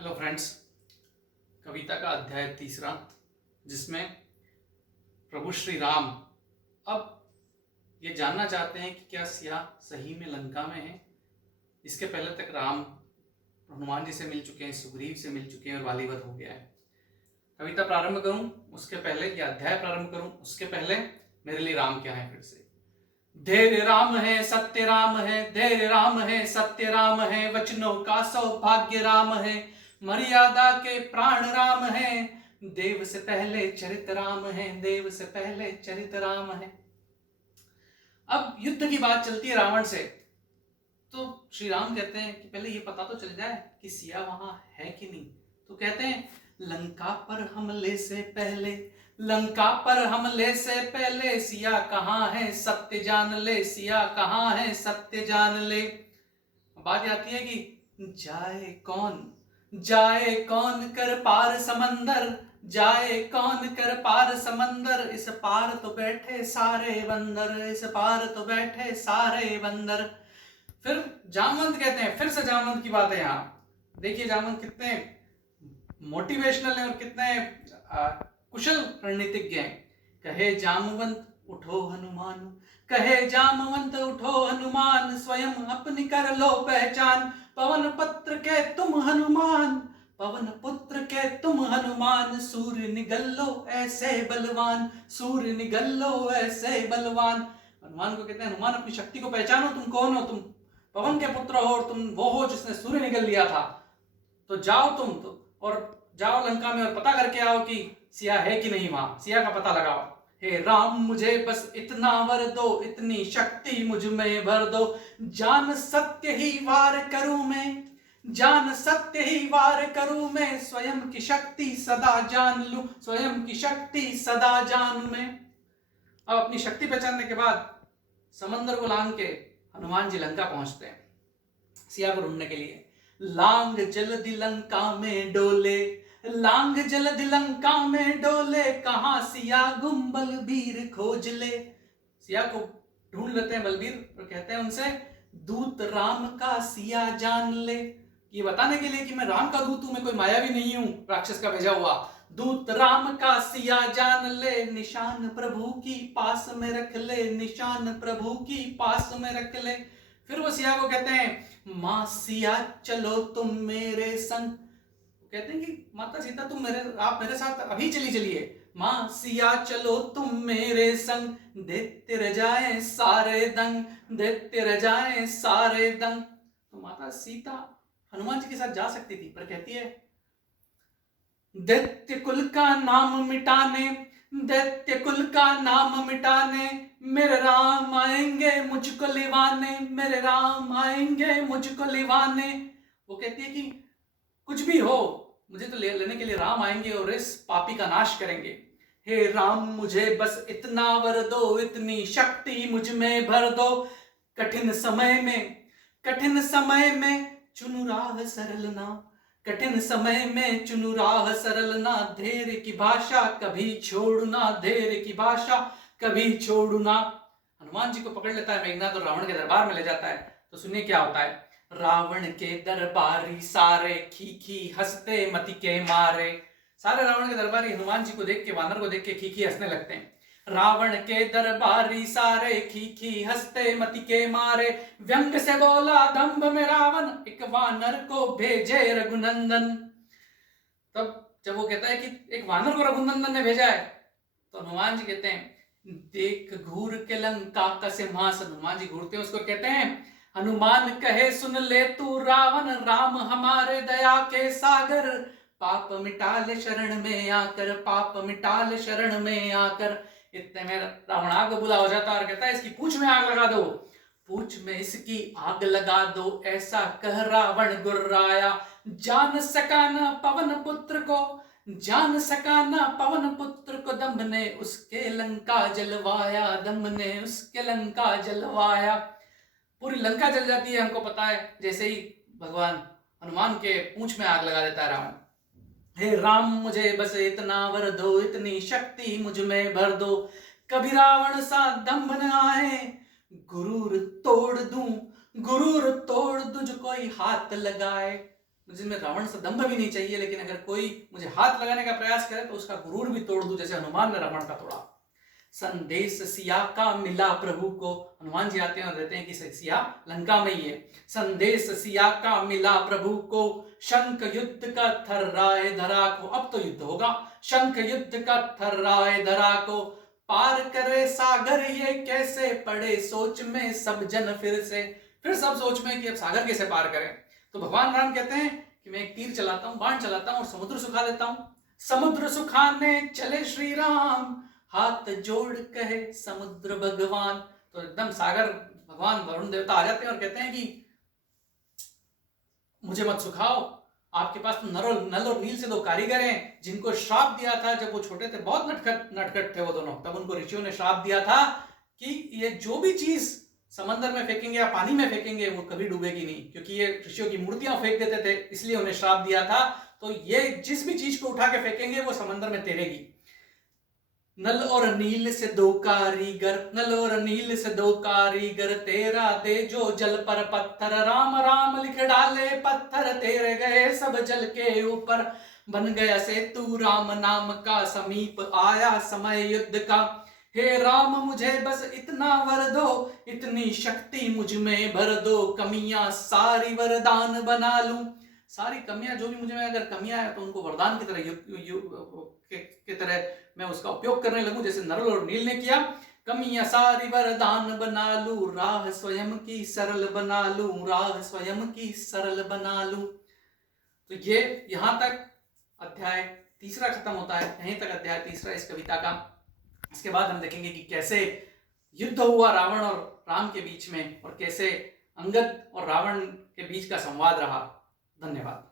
Hello friends, कविता का अध्याय तीसरा, जिसमें प्रभु श्री राम अब ये जानना चाहते हैं कि क्या सिया सही में लंका में है। इसके पहले तक राम हनुमान जी से मिल चुके हैं, सुग्रीव से मिल चुके हैं और वाली वध हो गया है। कविता प्रारंभ करूं उसके पहले, या अध्याय प्रारंभ करूं उसके पहले मेरे लिए राम क्या है फिर से। धैर्य राम है, सत्य राम है, धैर्य राम है, सत्य राम है, वचनों का सौभाग्य राम है, मर्यादा के प्राण राम है, देव से पहले चरित राम है, देव से पहले चरित राम है। अब युद्ध की बात चलती है रावण से, तो श्री राम कहते हैं कि पहले ये पता तो चल जाए कि सिया वहां है कि नहीं। तो कहते हैं लंका पर हमले से पहले, लंका पर हमले से पहले सिया कहाँ है सत्य जान ले, सिया कहाँ है सत्य जान ले। बात आती है कि जाए कौन कर पार समंदर, जाए कौन कर पार समंदर, इस पार तो बैठे सारे बंदर, इस पार तो बैठे सारे बंदर। फिर जामवंत कहते हैं, फिर से जामवंत की बात है यहाँ। देखिए जामवंत कितने मोटिवेशनल है और कितने कुशल रणनीतिज्ञ हैं। कहे जामवंत उठो हनुमान, कहे जामवंत उठो हनुमान, स्वयं अपनी कर लो पहचान, पवन पुत्र के तुम हनुमान, पवन पुत्र के तुम हनुमान, सूर्य निगल लो ऐसे बलवान, सूर्य निगल लो ऐसे बलवान। हनुमान को कहते हैं हनुमान अपनी शक्ति को पहचानो, तुम कौन हो, तुम पवन के पुत्र हो और तुम वो हो जिसने सूर्य निगल लिया था। तो जाओ तुम तो और जाओ लंका में और पता करके आओ कि सिया है कि नहीं, वहां सिया का पता लगाओ। हे राम मुझे बस इतना वर दो, इतनी शक्ति मुझ में भर दो, जान सत्य ही वार करूं मैं, जान सत्य ही वार करूं मैं, स्वयं की शक्ति सदा जान लूं, स्वयं की शक्ति सदा जान मैं। अब अपनी शक्ति पहचानने के बाद समंदर को लांग के हनुमान जी लंका पहुंचते हैं सिया को ढूंढने के लिए। लांग जलदि लंका में डोले, लांग जलदि लंका में डोले, कहां सिया गुम बलबीर खोज ले। सिया को ढूंढ लेते हैं बलबीर और कहते हैं उनसे दूत राम का सिया जान ले। ये बताने के लिए कि मैं राम का दूत हूं, मैं कोई माया भी नहीं हूं राक्षस का भेजा हुआ। दूत राम का सिया जान ले, निशान प्रभु की पास में रख ले, निशान प्रभु की पास में रख ले। फिर वो सिया को कहते हैं मां सिया चलो तुम मेरे संग, कहते हैं कि माता सीता आप मेरे साथ अभी चलिए। मां सिया चलो तुम मेरे संग, देते रह जाए सारे दंग, देते रह जाए सारे दंग। तो माता सीता हनुमान जी के साथ जा सकती थी, पर कहती है दैत्य कुल का नाम मिटाने, दैत्य कुल का नाम मिटाने, मेरे राम आएंगे मुझको लिवाने, मेरे राम आएंगे मुझको लिवाने। वो कहती है कि कुछ भी हो मुझे तो लेने के लिए राम आएंगे और इस पापी का नाश करेंगे। हे राम मुझे बस इतना वर दो, इतनी शक्ति मुझ में भर दो, कठिन समय में चुनु राह सरल ना, कठिन समय में चुनु राह सरल ना, धैर्य की भाषा कभी छोड़ना, धैर्य की भाषा कभी छोड़ना। हनुमान जी को पकड़ लेता है मेघनाथ और रावण के दरबार में ले जाता है। तो सुनिए क्या होता है। रावण के दरबारी सारे खी हंसते मति के मारे। सारे रावण के दरबारी हनुमान जी को देख के, वानर को देख के खी हंसने लगते हैं। रावण के दरबारी सारे खी हंसते मति के मारे, व्यंग से बोला दंभ में रावण, एक वानर को भेजे रघुनंदन। तब जब वो कहता है कि एक वानर को रघुनंदन ने भेजा है, तो हनुमान जी कहते हैं देख घूर के लंका का सिंहासन। हनुमान जी घूरते हैं उसको, कहते हैं हनुमान कहे सुन ले तू रावण, राम हमारे दया के सागर, पाप मिटा ले शरण में आकर, पाप मिटा ले शरण में आकर। इतने में रावण आग बुला हो जाता और कहता है इसकी पूंछ में आग लगा दो, पूंछ में इसकी आग लगा दो, ऐसा कह रावण गुर्राया, जान सका न पवन पुत्र को, जान सका ना पवन पुत्र को, दंभ ने उसके लंका जलवाया, दंभ ने उसके लंका जलवाया। पूरी लंका जल जाती है, हमको पता है, जैसे ही भगवान हनुमान के पूंछ में आग लगा देता है रावण। हे राम मुझे बस इतना वर दो, इतनी शक्ति मुझ में भर दो, कभी रावण सा दंभ न आए, गुरूर तोड़ दूं, गुरूर तोड़ दूं जो कोई हाथ लगाए। जिनमें रावण से दंभ भी नहीं चाहिए, लेकिन अगर कोई मुझे हाथ लगाने का प्रयास करे तो उसका गुरूर भी तोड़ दूं, जैसे हनुमान ने रावण का तोड़ा। संदेश सिया का मिला प्रभु को, हनुमान जी आते हैं और कहते हैं कि सिया लंका में ही है। संदेश सिया का मिला प्रभु को, शंख युद्ध का थर्राए धरा को, अब तो युद्ध होगा, शंख युद्ध का थर्राए धरा को, पार करे सागर ये कैसे पड़े सोच में सब जन फिर सब सोच में कि अब सागर कैसे पार करें। तो भगवान राम कहते हैं कि मैं एक तीर चलाता हूं, बाण चलाता हूं और समुद्र सुखा देता हूं। समुद्र सुखाने चले श्री राम, हाथ जोड़ कहे समुद्र भगवान। तो एकदम सागर भगवान वरुण देवता आ जाते हैं और कहते हैं कि मुझे मत सुखाओ, आपके पास तो नल और नील से दो कारीगर हैं जिनको श्राप दिया था जब वो छोटे थे, बहुत नटखट थे वो दोनों, तब उनको ऋषियों ने श्राप दिया था कि ये जो भी चीज समंदर में फेंकेंगे या पानी में फेंकेंगे वो कभी डूबेगी नहीं, क्योंकि ये ऋषियों की मूर्तियां फेंक देते थे, इसलिए उन्हें श्राप दिया था। तो ये जिस भी चीज को उठा के फेंकेंगे वो समंदर में तैरेगी। नल और नील से दो कारीगर, नल और नील से दो कारीगर, तेरा दे जो जल पर पत्थर, राम राम लिख डाले पत्थर, तेरे गए सब जल के ऊपर, बन गया सेतु राम नाम का, समीप आया समय युद्ध का। हे राम मुझे बस इतना वर दो, इतनी शक्ति मुझ में भर दो, कमियां सारी वरदान बना लूं। सारी कमियां जो भी मुझ में अगर कमियां है तो उनको वरदान की तरह मैं उसका उपयोग करने लगूं, जैसे नल और नील ने किया। कमियां सारी वरदान बना लूं, राह स्वयं की सरल बना लूं, राह स्वयं की सरल बना लूं। तो ये यहां तक अध्याय तीसरा खत्म होता है, यहीं तक अध्याय तीसरा इस कविता का। इसके बाद हम देखेंगे कि कैसे युद्ध हुआ रावण और राम के बीच में और कैसे अंगद और रावण के बीच का संवाद रहा। धन्यवाद।